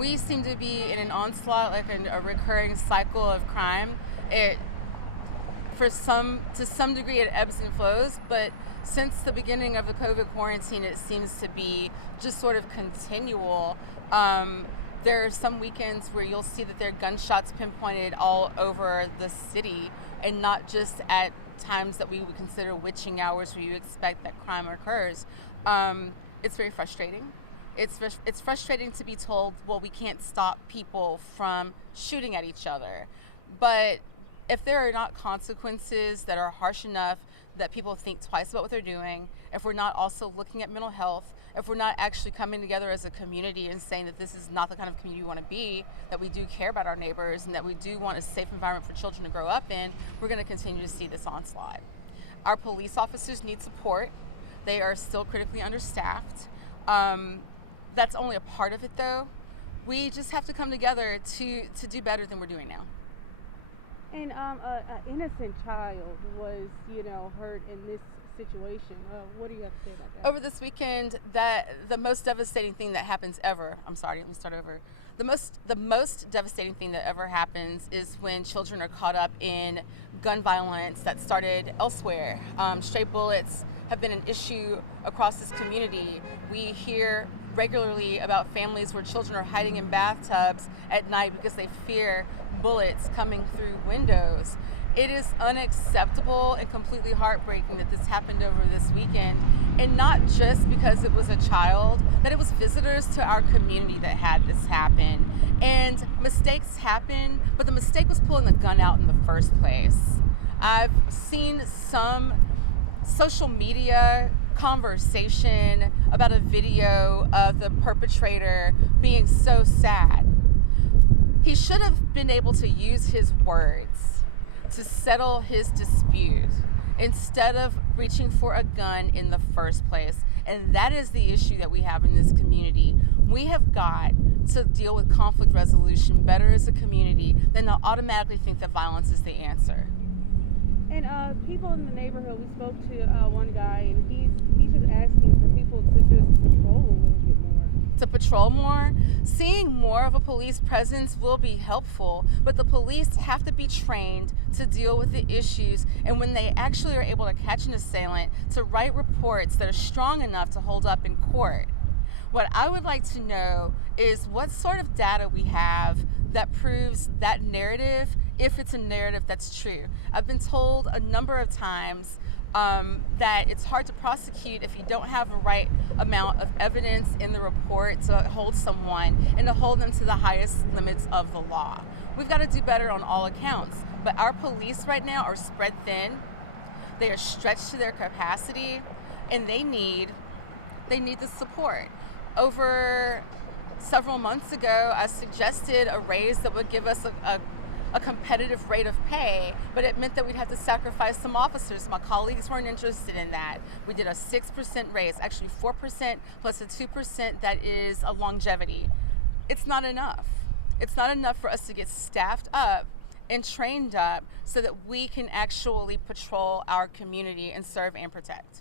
We seem to be in an onslaught, like a recurring cycle of crime. It, to some degree, it ebbs and flows, but since the beginning of the COVID quarantine, it seems to be just sort of continual. There are some weekends where you'll see that there are gunshots pinpointed all over the city, and not just at times that we would consider witching hours where you expect that crime occurs. It's very frustrating. It's frustrating to be told, well, we can't stop people from shooting at each other. But if there are not consequences that are harsh enough that people think twice about what they're doing, if we're not also looking at mental health, if we're not actually coming together as a community and saying that this is not the kind of community we want to be, that we do care about our neighbors, and that we do want a safe environment for children to grow up in, we're going to continue to see this onslaught. Our police officers need support. They are still critically understaffed. That's only a part of it, though. We just have to come together to do better than we're doing now. And an innocent child was, hurt in this situation. What do you have to say about that? Over this weekend, the most devastating thing that happens ever, I'm sorry, let me start over. The most devastating thing that ever happens is when children are caught up in gun violence that started elsewhere. Stray bullets have been an issue across this community. We hear regularly about families where children are hiding in bathtubs at night because they fear bullets coming through windows. It is unacceptable and completely heartbreaking that this happened over this weekend, and not just because it was a child, that it was visitors to our community that had this happen. And mistakes happen, but the mistake was pulling the gun out in the first place. I've seen some social media conversation about a video of the perpetrator being so sad. He should have been able to use his words to settle his dispute instead of reaching for a gun in the first place. And that is the issue that we have in this community. We have got to deal with conflict resolution better as a community than to automatically think that violence is the answer. And people in the neighborhood, we spoke to one guy, and he's just asking for people to just patrol a little bit more. To patrol more? Seeing more of a police presence will be helpful, but the police have to be trained to deal with the issues, and when they actually are able to catch an assailant, to write reports that are strong enough to hold up in court. What I would like to know is what sort of data we have that proves that narrative, if it's a narrative that's true. I've been told a number of times that it's hard to prosecute if you don't have the right amount of evidence in the report to hold someone and to hold them to the highest limits of the law. We've got to do better on all accounts, but our police right now are spread thin. They are stretched to their capacity, and they need the support. Over several months ago, I suggested a raise that would give us a competitive rate of pay, but it meant that we'd have to sacrifice some officers. My colleagues weren't interested in that. We did a 6% raise, actually 4% plus a 2% that is a longevity. It's not enough. It's not enough for us to get staffed up and trained up so that we can actually patrol our community and serve and protect.